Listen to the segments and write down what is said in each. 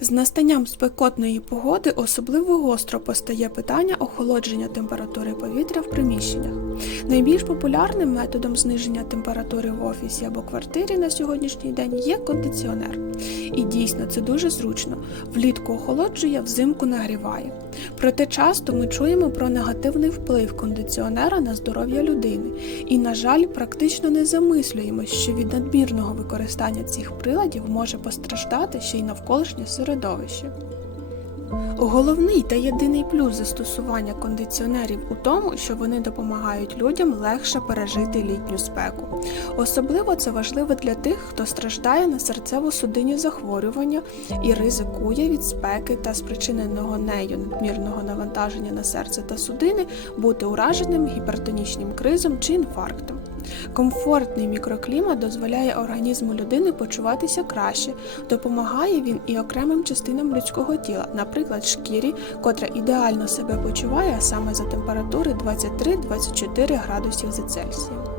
З настанням спекотної погоди особливо гостро постає питання охолодження температури повітря в приміщеннях. Найбільш популярним методом зниження температури в офісі або квартирі на сьогоднішній день є кондиціонер. І дійсно це дуже зручно. Влітку охолоджує, взимку нагріває. Проте часто ми чуємо про негативний вплив кондиціонера на здоров'я людини, і, на жаль, практично не замислюємось, що від надмірного використання цих приладів може постраждати ще й навколишнє середовище. Головний та єдиний плюс застосування кондиціонерів у тому, що вони допомагають людям легше пережити літню спеку. Особливо це важливо для тих, хто страждає на серцево-судинні захворювання і ризикує від спеки та спричиненого нею надмірного навантаження на серце та судини бути ураженим гіпертонічним кризом чи інфарктом. Комфортний мікроклімат дозволяє організму людини почуватися краще, допомагає він і окремим частинам людського тіла, наприклад, шкірі, котра ідеально себе почуває саме за температури 23-24 градусів за Цельсієм.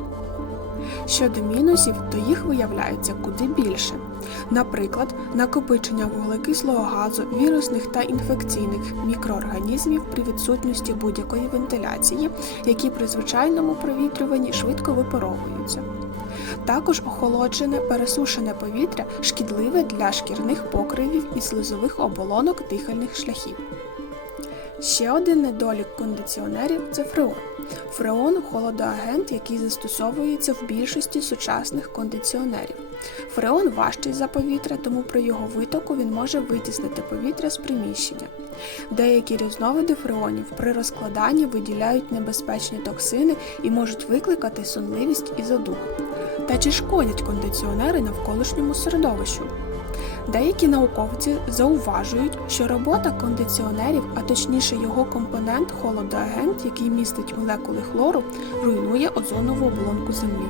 Щодо мінусів, то їх виявляється куди більше. Наприклад, накопичення вуглекислого газу, вірусних та інфекційних мікроорганізмів при відсутності будь-якої вентиляції, які при звичайному провітрюванні швидко випаровуються. Також охолоджене пересушене повітря шкідливе для шкірних покривів і слизових оболонок дихальних шляхів. Ще один недолік кондиціонерів це фреон. Фреон холодоагент, який застосовується в більшості сучасних кондиціонерів. Фреон важчий за повітря, тому при його витоку він може витіснити повітря з приміщення. Деякі різновиди фреонів при розкладанні виділяють небезпечні токсини і можуть викликати сонливість і задух. Та чи шкодять кондиціонери навколишньому середовищу? Деякі науковці зауважують, що робота кондиціонерів, а точніше його компонент холодоагент, який містить молекули хлору, руйнує озонову оболонку Землі.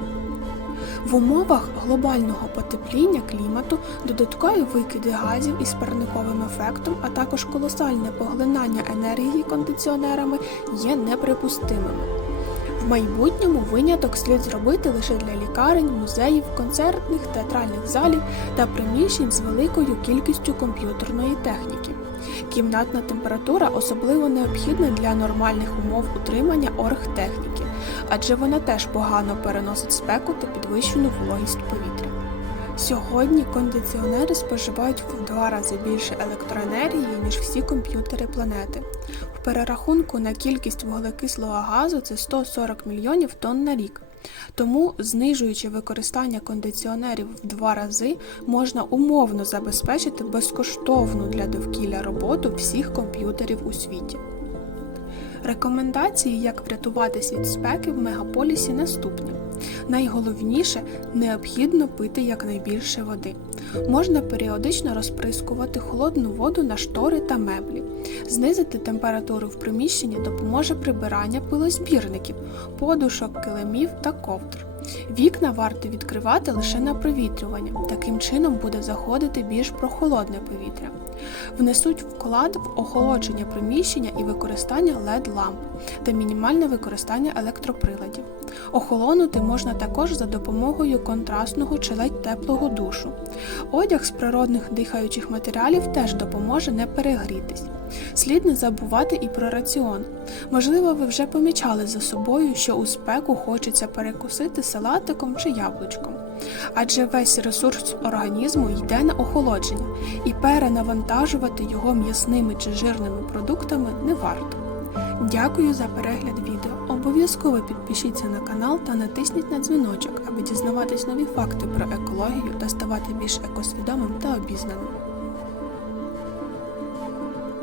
В умовах глобального потепління клімату додаткові викиди газів із парниковим ефектом, а також колосальне поглинання енергії кондиціонерами є неприпустимими. Майбутньому виняток слід зробити лише для лікарень, музеїв, концертних, театральних залів та приміщень з великою кількістю комп'ютерної техніки. Кімнатна температура особливо необхідна для нормальних умов утримання оргтехніки, адже вона теж погано переносить спеку та підвищену вологість повітря. Сьогодні кондиціонери споживають в два рази більше електроенергії, ніж всі комп'ютери планети. Перерахунку на кількість вуглекислого газу це 140 мільйонів тонн на рік. Тому, знижуючи використання кондиціонерів в два рази, можна умовно забезпечити безкоштовну для довкілля роботу всіх комп'ютерів у світі. Рекомендації, як врятуватись від спеки в мегаполісі, наступні. Найголовніше необхідно пити якнайбільше води. Можна періодично розприскувати холодну воду на штори та меблі. Знизити температуру в приміщенні допоможе прибирання пилозбірників, подушок, килимів та ковдр. Вікна варто відкривати лише на провітрювання, таким чином буде заходити більш прохолодне повітря. Внесуть вклад в охолодження приміщення і використання led ламп та мінімальне використання електроприладів. Охолонути можна також за допомогою контрастного чи ледь теплого душу. Одяг з природних дихаючих матеріалів теж допоможе не перегрітись. Слід не забувати і про раціон. Можливо, ви вже помічали за собою, що у спеку хочеться перекусити салатиком чи яблучком. Адже весь ресурс організму йде на охолодження, і перенавантажувати його м'ясними чи жирними продуктами не варто. Дякую за перегляд відео. Обов'язково підпишіться на канал та натисніть на дзвіночок, аби дізнаватись нові факти про екологію та ставати більш екосвідомим та обізнаним.